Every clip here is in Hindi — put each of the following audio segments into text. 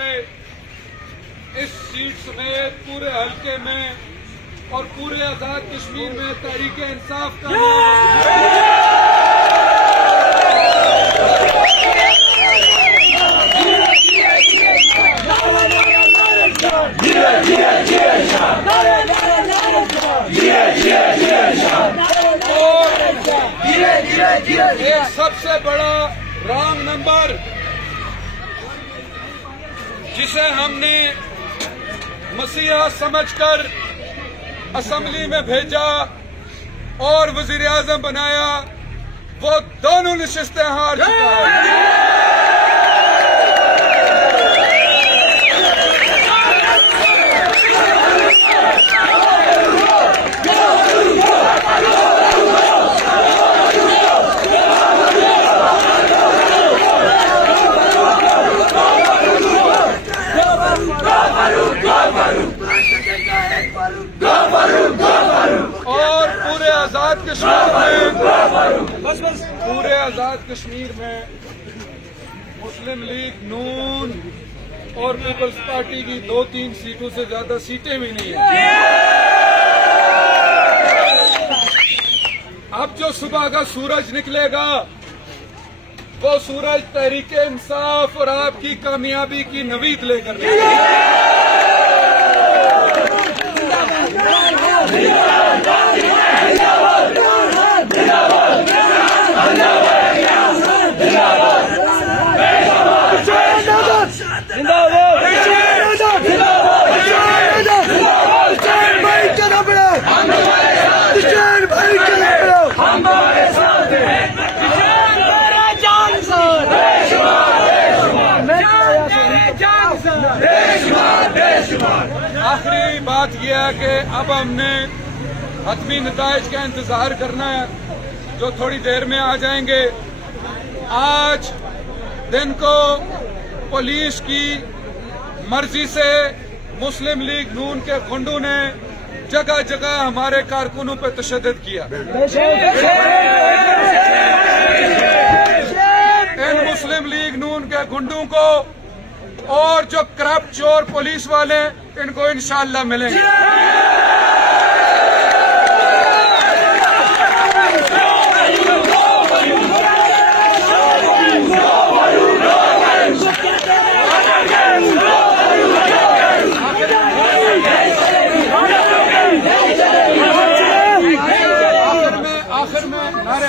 से इस सीट समेत पूरे हल्के में और पूरे आजाद कश्मीर में तहरीक इंसाफ का एक सबसे बड़ा रॉन्ग नंबर जिसे हमने मसीहा समझकर असेंबली में भेजा और वजीर आजम बनाया, वो दोनों नशिस्तें हार चुका है। और पूरे आजाद कश्मीर में मुस्लिम लीग नून और पीपल्स पार्टी की 2-3 सीटों से ज्यादा सीटें भी नहीं है। अब जो सुबह का सूरज निकलेगा वो सूरज तहरीक इंसाफ और आपकी कामयाबी की नवीद लेकर आखिरी बात यह है कि अब हमने हतमी नताइज का इंतजार करना है जो थोड़ी देर में आ जाएंगे। आज दिन को पुलिस की मर्जी से मुस्लिम लीग नून के गुंडों ने जगह जगह हमारे कारकुनों पर तशद्दुद किया। इन मुस्लिम लीग नून के गुंडों को और जो करप्ट चोर पुलिस वाले इनको इंशाअल्लाह मिलेंगे।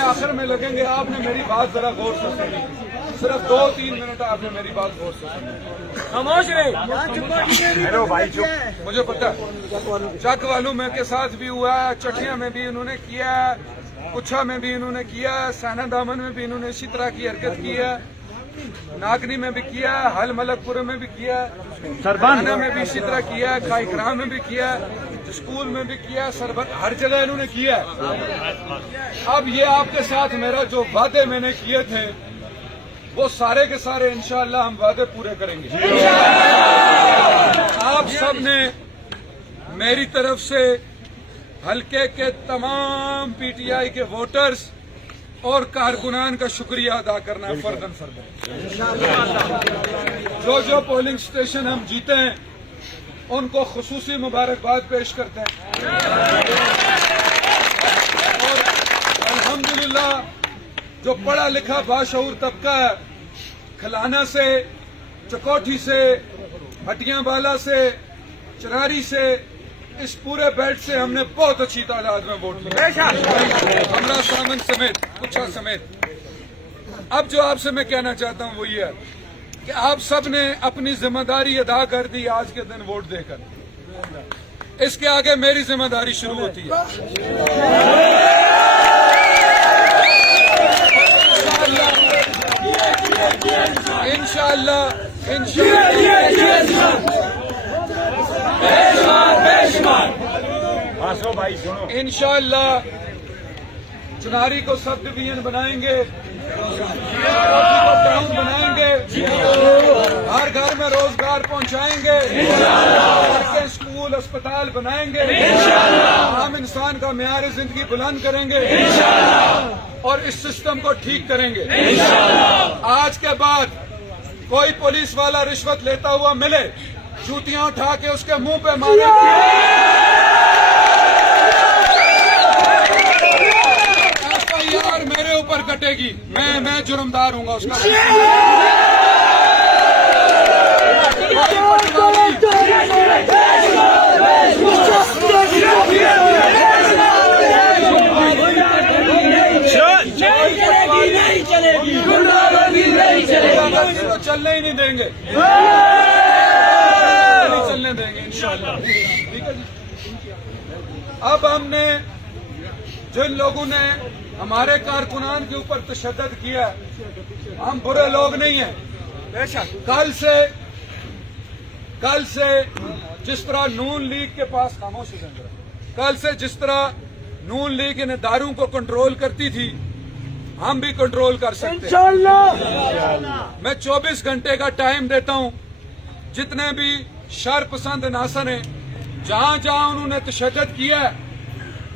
आखिर में लगेंगे। आपने मेरी बात जरा गौर से सुनी, सिर्फ 2-3 मिनट आपने मेरी बात गौर से सुनी। खामोश रहे। मुझे पता है चक वालों में के साथ भी हुआ है, चटिया में भी इन्होंने किया, कुछा में भी इन्होंने किया, सैना दामन में भी इन्होंने इसी तरह की हरकत की है, नागनी में भी किया, हल मलकपुर में भी किया, सरबाना में भी इसी तरह किया, काइकराम में भी किया, स्कूल में भी किया, सरबत हर जगह इन्होंने किया। अब ये आपके साथ मेरा जो वादे मैंने किए थे वो सारे के सारे इंशाअल्लाह हम वादे पूरे करेंगे। आप सब ने मेरी तरफ से हल्के के तमाम पीटीआई के वोटर्स और कारकुनान का शुक्रिया अदा करना है फर्दन फर्दन। जो पोलिंग स्टेशन हम जीते हैं उनको खुसूसी मुबारकबाद पेश करते हैं और अल्हम्दुलिल्लाह जो पढ़ा लिखा बाशऊर तबका है, खलाना से, चकोठी से, हटियाबाला से, चरारी से, इस पूरे बेल्ट से हमने बहुत अच्छी तादाद में वोट किया, हमरा सामन समेत, कुछा समेत। अब जो आपसे मैं कहना चाहता हूं वो ये है कि आप सब ने अपनी जिम्मेदारी अदा कर दी आज के दिन वोट देकर। इसके आगे मेरी जिम्मेदारी शुरू होती है। इंशाअल्लाह इंशाअल्लाह चुनारी को सब डिवीजन बनाएंगे, टाउन बनाएंगे, हर घर में रोजगार पहुंचाएंगे, स्कूल अस्पताल बनाएंगे, आम इंसान का मेयार जिंदगी बुलंद करेंगे और इस सिस्टम को ठीक करेंगे। आज के बाद कोई पुलिस वाला रिश्वत लेता हुआ मिले, जूतियां उठा के उसके मुंह पे मारे। FIR मेरे ऊपर कटेगी, मैं जुर्मदार हूंगा उसका। तो चलने ही नहीं देंगे, नहीं चलने देंगे इंशाअल्लाह। ठीक है जी। अब हमने जिन लोगों ने हमारे कारकुनान के ऊपर तशद्दुद किया, हम बुरे लोग नहीं हैं। कल से जिस तरह नून लीग के पास खामोशी, कल से जिस तरह नून लीग इन इदारों को कंट्रोल करती थी, हम भी कंट्रोल कर सकते हैं। मैं 24 घंटे का टाइम देता हूं। जितने भी शर पसंद नासर हैं, जहां जहां उन्होंने तशद्दुद किया है,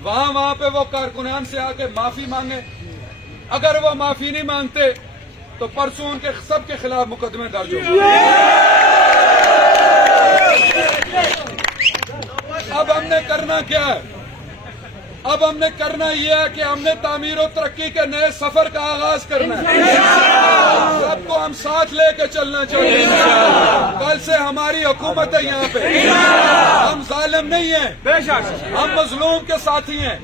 वहां पे वो कारकुनान से आके माफी मांगे। अगर वो माफी नहीं मांगते तो परसों उनके सबके खिलाफ मुकदमे दर्ज होंगे। अब हमने करना क्या है? अब हमने करना यह है कि हमने तामीर और तरक्की के नए सफर का आगाज करना है। सबको हम साथ लेके चलना चाहिए। कल से हमारी हुकूमत है यहाँ पे, हम जालिम नहीं हैं, हम मजलूम के साथी हैं।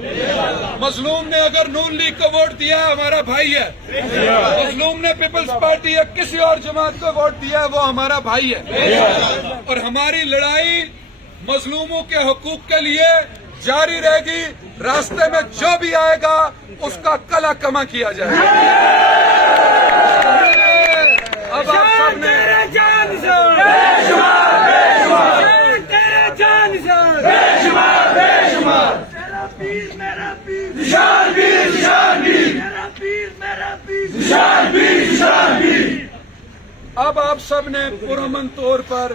मजलूम ने अगर नून लीग को वोट दिया, हमारा भाई है। मजलूम ने पीपल्स पार्टी या किसी और जमात को वोट दिया, वो हमारा भाई है। और हमारी लड़ाई मजलूमों के हुकूक के लिए जारी रहेगी। रास्ते में जो भी आएगा उसका कला कमा किया जाएगा। अब आप सबने अब आप सबने पुरअमन तौर पर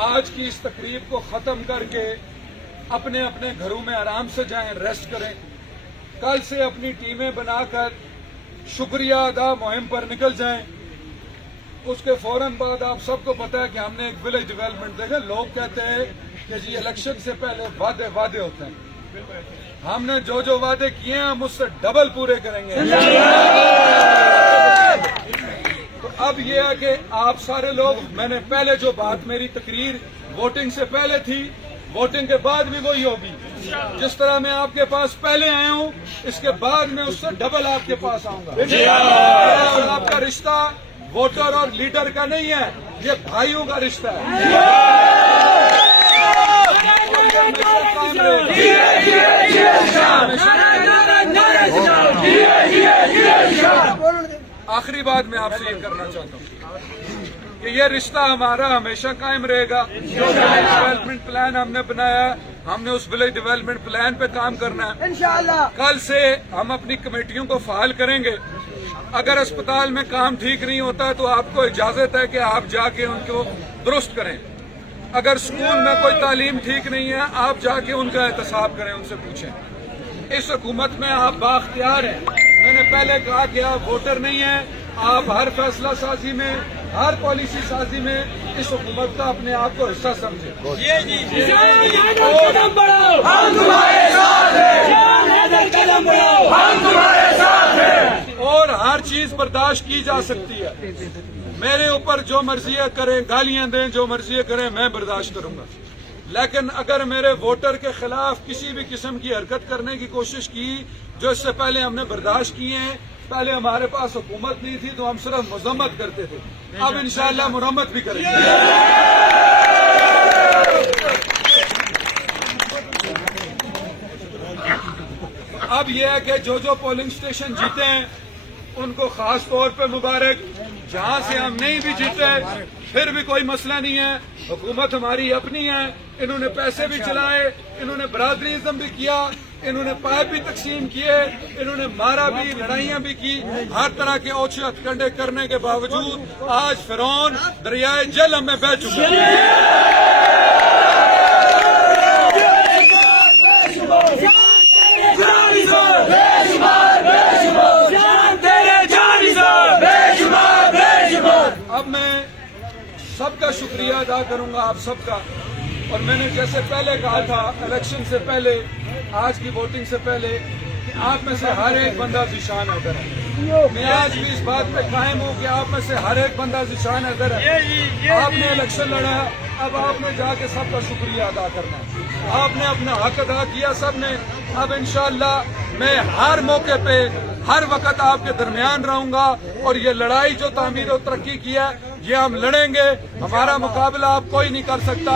आज की इस तकरीब को खत्म करके अपने अपने घरों में आराम से जाएं, रेस्ट करें। कल से अपनी टीमें बनाकर शुक्रिया अदा मुहिम पर निकल जाएं। उसके फौरन बाद आप सबको पता है कि हमने एक विलेज डेवलपमेंट देखा। लोग कहते हैं कि जी इलेक्शन से पहले वादे होते हैं। हमने जो जो वादे किए हैं हम उससे डबल पूरे करेंगे। तो अब यह है कि आप सारे लोग, मैंने पहले जो बात मेरी तकरीर वोटिंग से पहले थी, वोटिंग के बाद भी वही होगी। जिस तरह मैं आपके पास पहले आया हूं, इसके बाद मैं उससे डबल आपके पास आऊंगा। और आपका रिश्ता वोटर और लीडर का नहीं है, ये भाइयों का रिश्ता है। आखिरी बात मैं आपसे ये करना चाहता हूँ कि ये रिश्ता हमारा हमेशा कायम रहेगा। जो डेवलपमेंट प्लान हमने बनाया, हमने उस विलेज डेवलपमेंट प्लान पे काम करना है इंशाअल्लाह। कल से हम अपनी कमेटियों को फाल करेंगे। अगर अस्पताल में काम ठीक नहीं होता तो आपको इजाजत है कि आप जाके उनको दुरुस्त करें। अगर स्कूल में कोई तालीम ठीक नहीं है, आप जाके उनका एहतसाब करें, उनसे पूछें। इस हुकूमत में आप बाख्तियार हैं। मैंने पहले कहा कि आप वोटर नहीं हैं, आप हर फैसला साजी में, हर पॉलिसी साजी में इस हुकूमत का अपने आप को हिस्सा समझे। और हर चीज बर्दाश्त की जा सकती है। मेरे ऊपर जो मर्जी करें, गालियां दें, जो मर्जी करें, मैं बर्दाश्त करूंगा। लेकिन अगर मेरे वोटर के खिलाफ किसी भी किस्म की हरकत करने की कोशिश की, जो इससे पहले हमने बर्दाश्त किए हैं, पहले हमारे पास हुकूमत नहीं थी तो हम सिर्फ मजम्मत करते थे, अब इंशाअल्लाह मुरम्मत भी करेंगे। अब यह है कि जो पोलिंग स्टेशन जीते हैं उनको खास तौर पे मुबारक। जहां से हम नहीं भी जीते फिर भी कोई मसला नहीं है, हुकूमत हमारी अपनी है। इन्होंने पैसे भी चलाए, इन्होंने बरादरीज़म भी किया, इन्होंने पाइप भी तकसीम किए, इन्होंने मारा भी, लड़ाइयां भी की। हर तरह के ओछे हथकंडे करने के बावजूद आज फिरौन दरियाए जहलम में बह चुका है। अब बड़ा शुक्रिया अदा करूंगा आप सबका। और मैंने जैसे पहले कहा था, इलेक्शन से पहले, आज की वोटिंग से पहले, कि आप में से हर एक बंदा ज़िशान हैदर है। मैं आज भी इस बात पे कायम हूँ कि आप में से हर एक बंदा ज़िशान हैदर है। आपने इलेक्शन लड़ा, अब आपने जाके सबका शुक्रिया अदा करना है। आपने अपना हक अदा किया सबने। अब इंशाअल्लाह मैं हर मौके पे, हर वक्त आपके दरमियान रहूंगा और ये लड़ाई जो तामीर और तरक्की की है, ये हम लड़ेंगे। हमारा मुकाबला आप कोई नहीं कर सकता।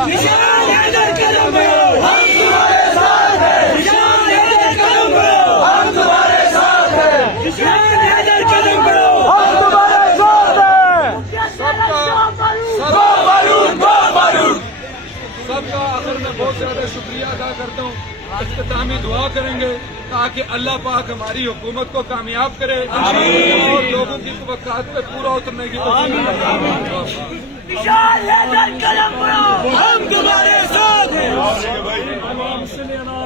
सबका आखिर में बहुत ज्यादा शुक्रिया अदा करता हूँ। इख्तितामी दुआ करेंगे ताकि अल्लाह पाक हमारी हुकूमत को कामयाब करे और लोगों की तवक्कात पे पूरा उतरने की हम तुम्हारे साथ हैं।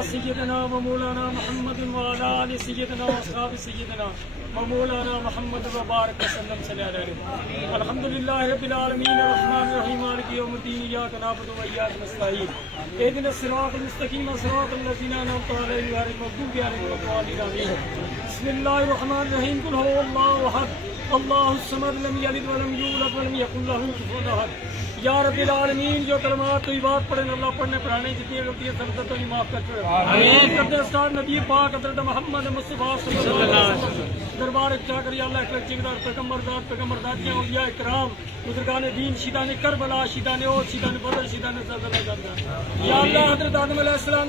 सैयदना व मौलाना मोहम्मद व अला आलि सैयदना व असहाब सैयदना व मौलाना मोहम्मद व बारक वसल्लम सल्लल्लाहु अलैहि वसल्लम। अल्हम्दुलिल्लाहि रब्बिल आलमीन अर्रहमानिर रहीम मालिकि यौमिद्दीन इय्याका नअबुदु व इय्याका नस्तईन इहदिनस सिरातल मुस्तकीम सिरातल लज़ीना अनअमता अलैहिम गैरिल मग़दूबि अलैहिम वलद्दालिन आमीन। बिस्मिल्लाहिर रहमानिर रहीम। कुल हुवल्लाहु अहद अल्लाहुस समद लम यलिद व लम यूलद व लम यकुल लहू कुफुवन अहद। या रब्बिल आलमीन, जो कलमात तो बात पढ़े अल्लाह पढ़ने पढ़ाने जितनी गलतियां सब तो माफ कर आमीन। करते स्टार नबी पाक हज़रत मोहम्मद मुस्तफा सल्लल्लाहु अलैहि वसल्लम दरबार क्या करिए अल्लाह एक चिकदार पैगंबर दातियां औलिया इकराम बुजुर्गान दीन शिदान करबला शिदान और शिदान बदर शिदान ज़लज़ला या अल्लाह हज़रत आदम अलैहिस्सलाम